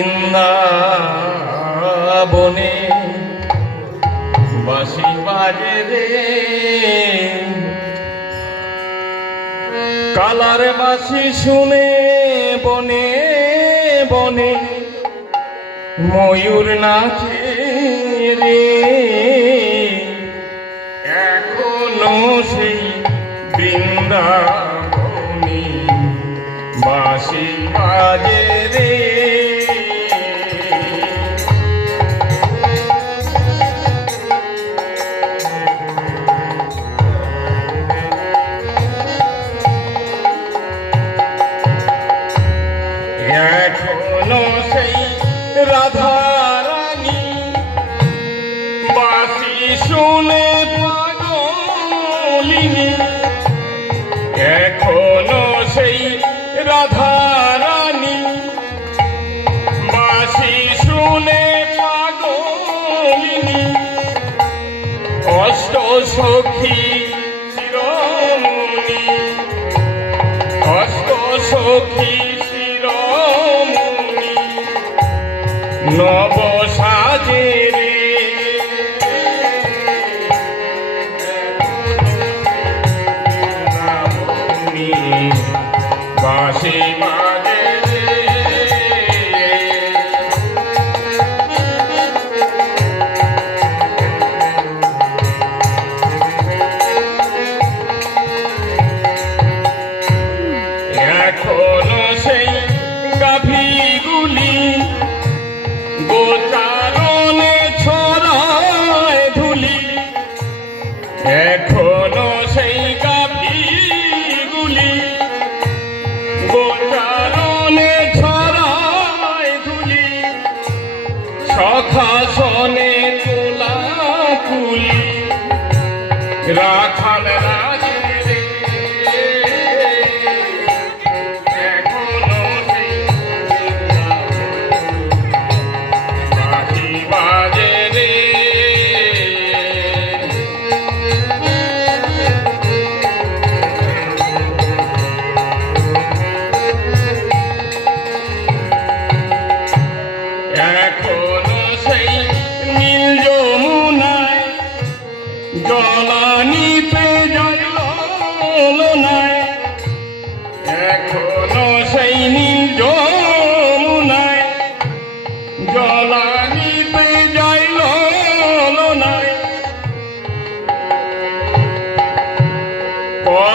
বৃন্দাবনে বাসি বাজে রে। কালার বাসি শুনে বনে বনে ময়ূর নাচে রে। এখনও সেই বৃন্দাবনী বাসি বাজে সখী শিরোমণি অষ্ট সখী শিরোমণি নব সাজে রে বাসি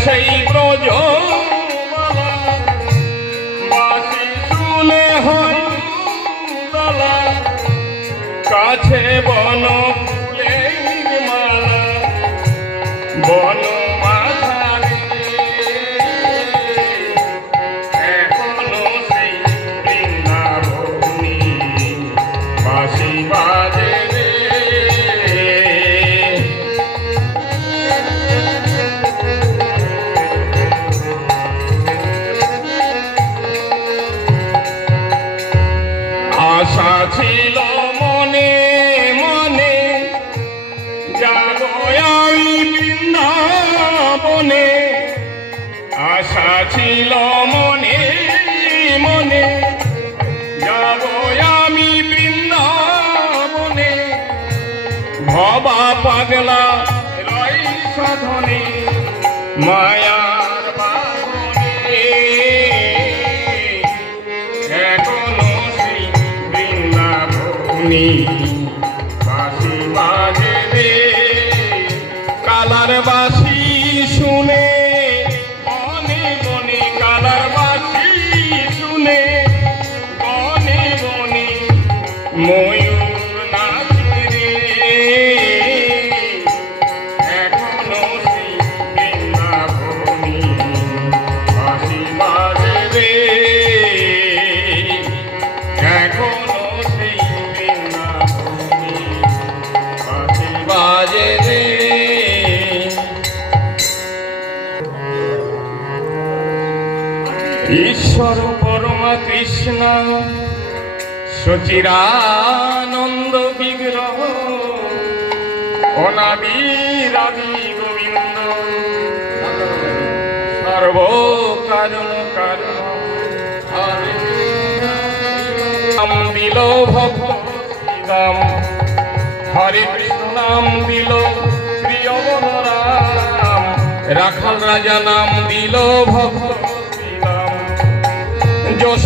সেই হয় কাছে বন ছিল মনে মনে আমি বৃন্দাবনে। আশা ছিল মনে মনে আমি বৃন্দাবনে। ভবা পাগলা রই সাধনে মায়ার ঈশ্বর পরমা কৃষ্ণ সচিরানন্দ বিগ্রহ, অনাদি রাধি গোবিন্দ। সর্ব কারণ। দিল ভক্ত হরে কৃষ্ণ দিল প্রিয় রাখাল রাজা নাম দিল ভক্ত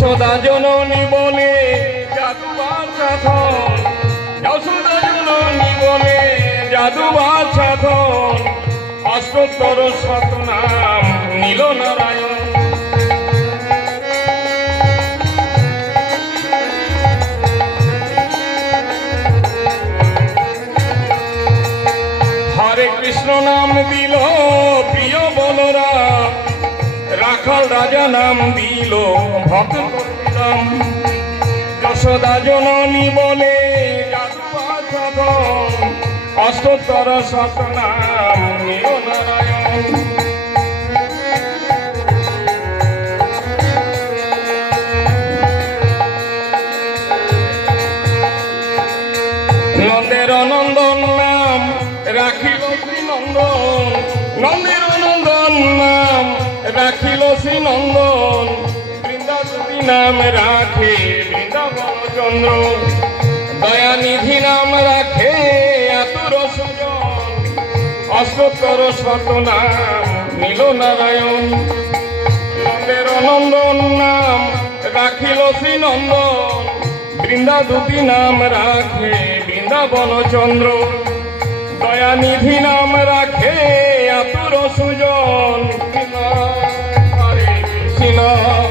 যশোদা জননী বলে জাদুবার সাধন। যশোদা জননী বলে জাদুবার সাধন। অষ্টোত্তর শতনাম নীল নারায়ণ রাখাল রাজা নাম দিল ভক্ত করিলাম যশোদা জননী বলে সাধন অষ্টোত্তর নারায়ণ রাখিল শ্রী নন্দন। বৃন্দাবতী নাম রাখে বৃন্দাবন চন্দ্র। দয়ানিধি নাম রাখে আতুর সুজন। শত নাম নীল নারায়ণ। নন্দের নন্দন নাম রাখিল শ্রী নন্দন। বৃন্দাদুতি নাম রাখে বৃন্দাবন চন্দ্র। দয়ানিধি নাম রাখে আতুর সুজন। হরে কৃষ্ণ